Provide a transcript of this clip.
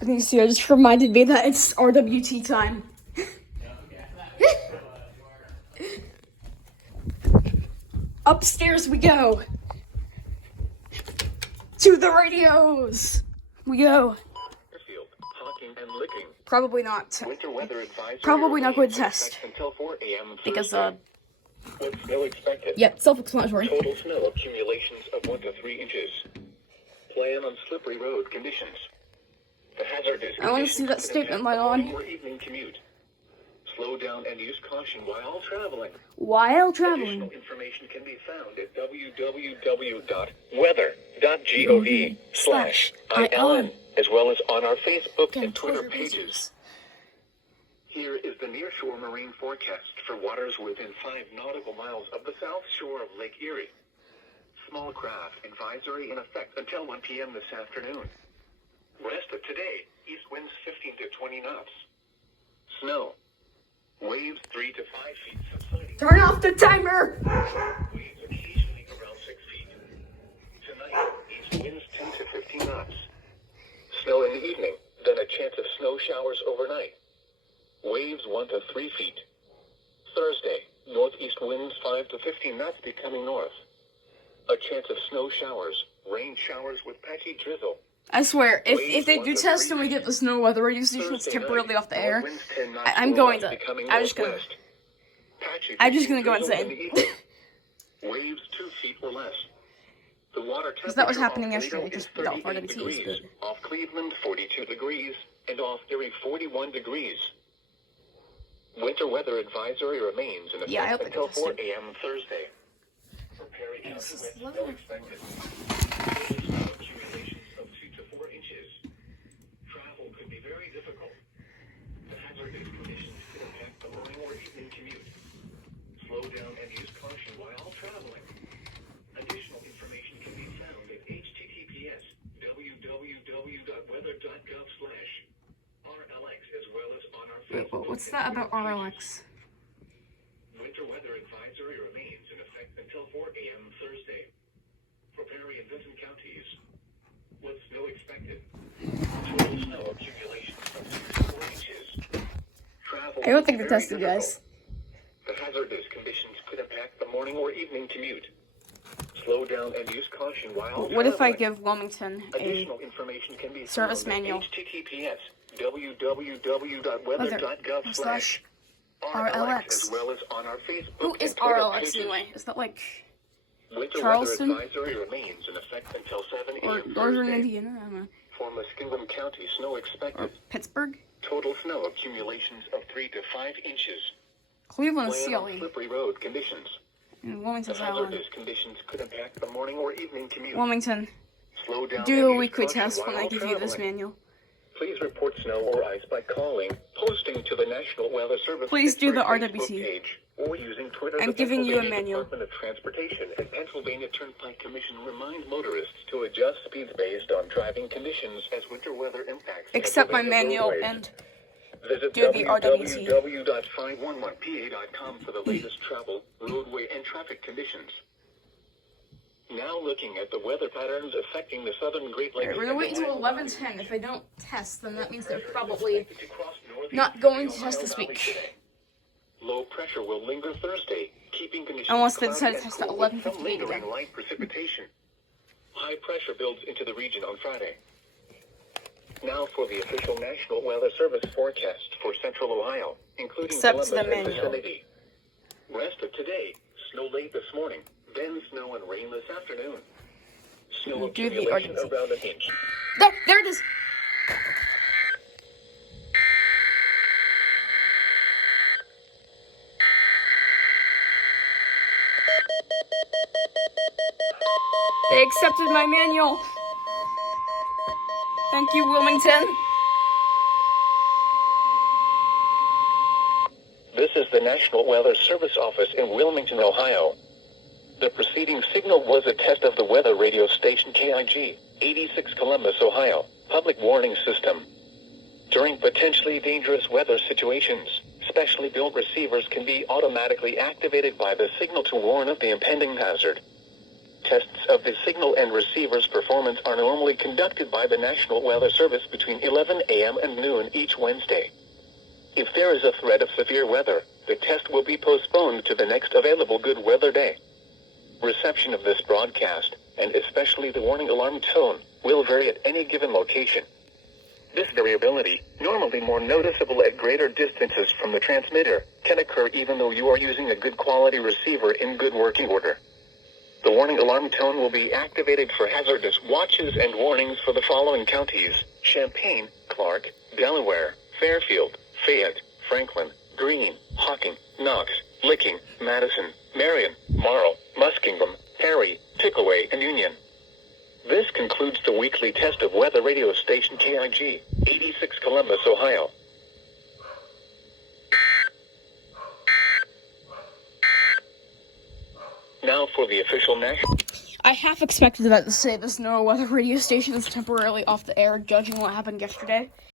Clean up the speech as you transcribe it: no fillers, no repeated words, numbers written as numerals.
Benicio just reminded me that it's RWT time. Upstairs we go. To the radios we go. Probably not. Winter weather advisory Probably not going to test. Until 4 a.m. Because, With snow expected. Yep, self-explanatory. Total snow accumulations of 1 to 3 inches. Plan on slippery road conditions. The hazard is I want to see that statement light on. or evening commute. Slow down and use caution while traveling. While traveling. Additional information can be found at www.weather.gov/ILN, as well as on our Facebook and Twitter pages. Here is the nearshore marine forecast for waters within 5 nautical miles of the south shore of Lake Erie. Small craft advisory in effect until 1 p.m. this afternoon. Rest of today, east winds 15 to 20 knots. Snow. Waves 3 to 5 feet subsiding. Turn off the timer! Waves occasionally around 6 feet. Tonight, east winds 10 to 15 knots. Snow in the evening, then a chance of snow showers overnight. Waves 1 to 3 feet. Thursday, northeast winds 5 to 15 knots becoming north. A chance of snow showers, rain showers with patchy drizzle. I swear, if they do test and we get the snow weather radio station that's temporarily off the air, I'm just gonna go insane. Waves 2 feet or less. The water Because that was temperature happening off yesterday, Toledo is just without 38 RWT is degrees. good. Off Cleveland, 42 degrees, and off Erie, 41 degrees. Winter weather advisory remains in Yeah, I hope effect they until 4 tested. a.m. Thursday. For Perry County, This is winds lovely. still expected. Accumulations of 2 to 4 inches. Travel could be very difficult. The hazardous conditions could impact the morning or evening commute. Slow down and use caution while traveling. Additional information can be found at https://www.weather.gov/RLX, as well as on our Wait, Facebook. what's that about RLX? Winter weather advisory remains in effect until 4 a.m. Thursday. For Perry and Vinton counties, with snow expected. Total snow accumulations of 2 to 4 inches. Travel I don't think is they very tested, guys. difficult. The hazardous conditions could impact the morning or evening commute. Slow down and use caution while What if I traveling. give Wilmington a Additional information can be service found at manual? https://www.weather.gov/RLX, as well as on our Facebook Who is and Twitter RLX pages. anyway? Is that like Winter Charleston? weather advisory remains in effect until 7 or a.m. Northern Thursday. Indiana? I don't know. For Muskingum County, snow Or expected. Pittsburgh? Total snow accumulations of 3 to 5 inches. Cleveland, Plan on CLE. slippery road conditions. And The Wilmington's Island. hazardous conditions could impact the morning or evening commute. Wilmington, Slow down do and a use weekly caution test when I while give you this traveling. manual. Please report snow or ice by calling, posting to the National Weather Service Please do the Pittsburgh Facebook RWT. page, or using Twitter. I'm The giving you a Pennsylvania manual. Department of Transportation and Pennsylvania Turnpike Commission remind motorists to adjust speeds based on driving conditions as winter weather impacts. Accept my Pennsylvania manual roadways. and Visit do the RWT. www.511pa.com for the latest travel, roadway, and traffic conditions. Now looking at the weather patterns affecting the southern Great Lakes. Alright, we're gonna wait and until the 11:10. If I don't test, then that means they're probably to cross northeast not going to Ohio test this Valley week. today. Low pressure will linger Thursday, keeping conditions Unless they cloudy decide to and test at cool with some 11:58 lingering again. light precipitation. High pressure builds into the region on Friday. Now for the official National Weather Service forecast for Central Ohio, including Except Columbus the and manual. vicinity. Rest of today, snow late this morning, then snow and rain this afternoon. Snow Do the accumulation RWT. around an inch. There it is! They accepted my manual. Thank you, Wilmington. This is the National Weather Service office in Wilmington, Ohio. The preceding signal was a test of the weather radio station KIG, 86 Columbus, Ohio, public warning system. During potentially dangerous weather situations, specially built receivers can be automatically activated by the signal to warn of the impending hazard. Tests of the signal and receiver's performance are normally conducted by the National Weather Service between 11 a.m. and noon each Wednesday. If there is a threat of severe weather, the test will be postponed to the next available good weather day. Reception of this broadcast, and especially the warning alarm tone, will vary at any given location. This variability, normally more noticeable at greater distances from the transmitter, can occur even though you are using a good quality receiver in good working order. The warning alarm tone will be activated for hazardous watches and warnings for the following counties: Champaign, Clark, Delaware, Fairfield, Fayette, Franklin, Greene, Hocking, Knox, Licking, Madison, Marion, Marl, Muskingum, Perry, Pickaway, and Union. This concludes the weekly test of weather radio station KIG, 86 Columbus, Ohio. Now for the official national... I half expected that to say this NOAA weather radio station is temporarily off the air, judging what happened yesterday.